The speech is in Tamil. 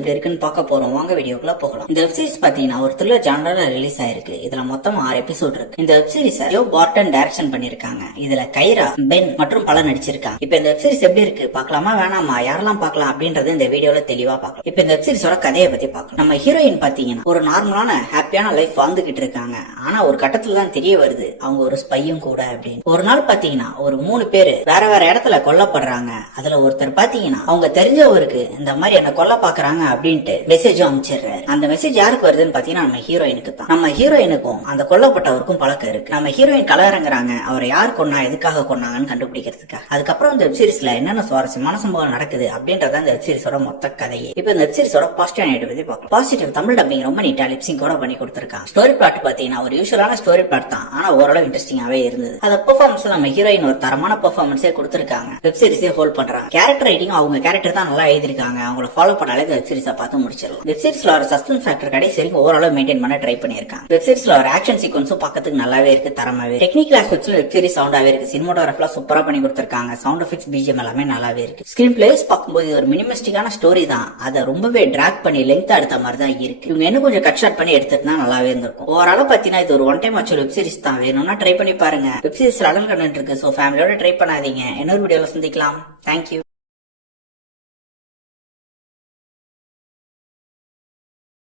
எப்படி இருக்குன்னு பார்க்க போறோம். வாங்க வீடியோக்குள்ள போகலாம். இந்த வெப் சீரிஸ் பாத்தீங்கன்னா ஒரு த்ரில்லர் ஜானர்ல ரிலீஸ் ஆயிருக்கு. இதுல மொத்தம் 6 எபிசோட் இருக்கு. இந்த web series Joe pardon direction பண்ணிருக்காங்க. இதுல கைரா, பென் மற்றும் பல நடிச்சிருக்காங்க. இப்ப இந்த வெப் சீரிஸ் எப்படி இருக்கு பார்க்கலாமா வேணாமா, யாரெல்லாம் பார்க்கலாம் அப்படின்றது இந்த வீடியோல தெளிவா பார்க்கலாம். இப்ப இந்த வெப் சீரிஸோட கதையை பத்தி பார்க்கலாம். நம்ம ஹீரோயின் பாத்தீங்கன்னா ஒரு நார்மலான ஹாப்பியான லைஃப் வாழ்ந்துகிட்டு இருக்காங்க. ஆனா ஒரு கட்டத்துல தான் தெரிய வருது அவங்க ஒரு ஸ்பையும் கூட அப்படின்னு. ஒரு நாள் பாத்தீங்கன்னா ஒரு 3 பேரு வேற வேற இடத்துல கொல்லப்படுறாங்க. அதுல ஒருத்தர் பாத்தீங்கன்னா அவங்க தெரிஞ்சவருக்கு இந்த மாதிரி என்ன கொல்ல பாக்குறாங்க அப்படின்ட்டு மெசேஜும் அனுப்பிச்சிடுறாரு. அந்த மெசேஜ் யாருக்கு வருதுன்னு பாத்தீங்கன்னா நம்ம ஹீரோயினுக்கு தான். நம்ம ஹீரோயினுக்கும் அந்த கொல்லப்பட்டவருக்கும் பழக்கம் இருக்கு. நம்ம ஹீரோயின் கலரங்குறாங்க அவரை யார் கொன்னா எதுக்காக கொன்னாங்கன்னு கண்டுபிடிக்கிறதுக்காக. அதுக்கப்புறம் இந்த வெப் சீரிஸ்ல என்னென்ன சுவாரஸ்யமான சம்பவம் நடக்குது அப்படின்றத இந்த வெப் சீரிஸோட மொத்த கதையே. இப்ப இந்த வெப் சீரிஸோட பாசிட்டிவ் நெகட்டிவ் பத்தி பார்க்கலாம். பாசிட்டிவ் தமிழ் டப்பிங் ரொம்ப நீட்டா லிப்சிங் கூட பண்ணி கொடுத்திருக்காங்க. ஸ்டோரி பிளாட் பாத்தீங்கன்னா ஒரு யூசுவலான ஸ்டோரி பிளாட் தான், ஆனா ஓரளவு இன்ட்ரெஸ்டிங்காவே இருந்தது. அந்த பெர்ஃபார்மன்ஸ் நம்ம ஹீரோயின் ஒரு தரமான பெர்ஃபார்மன்ஸே கொடுத்திருக்காங்க. வெப் சீரிஸே ஹோல்ட் பண்றாங்க. கேரக்டர் ரைட்டிங் அவங்க கேரக்டர் தான் நல்லா எழுதிருக்காங்க. அவங்கள ஃபாலோ பண்ணாலே வெப் சீரிஸை பார்த்து முடிச்சிடலாம். வெப் சீரிஸ்ல ஒரு சஸ்பென்ஸ் ஃபேக்டர் கடைசி வரைக்கும் ஓரளவு மெயின்டைன் பண்ண ட்ரை பண்ணிருக்காங்க. வெப் சீரிஸ்ல ஒரு ஆக்ஷன் சீக்வன்ஸும் பார்க்கறதுக்கு நல்லாவே இருக்கு, தரமாவே. டெக்னிக்கல் ஆஸ்பெக்ட்ஸ்ல வெப் சீரிஸ் சவுண்டாவே இருக்கு. சினிமாட்டோகிராஃபில சூப்பரா பண்ணி கொடுத்திருக்காங்க. சவுண்ட் எஃபெக்ட்ஸ், பிஜிஎம் எல்லாமே நல்லாவே இருக்கு. ஸ்கிரீன் பிளேஸ் பார்க்கும்போது ஒரு மினிமலிஸ்டிக்கான ஸ்டோரி தான், அதை ரொம்பவே டிராக் பண்ணி லெங்த் எடுத்த மாதிரி தான் இருக்கு. இவங்க இன்னும் கொஞ்சம் கட் ஷாட் பண்ணி எடுத்துட்டு நல்லாவே இருந்திருக்கும். ஓவரால பாத்தீங்கன்னா இது ஒரு ஒன் டைம் ஆச்சு வெப் சீரிஸ் தான். வேணும்னா ட்ரை பண்ணி பாருங்க. வெப் சீரிஸ் அடல் கண்டென்ட் இருக்கு, சோ ஃபேமிலியோட ட்ரை பண்ணாதீங்க. இன்னொரு வீடியோல சந்திக்கலாம். தேங்க்யூ.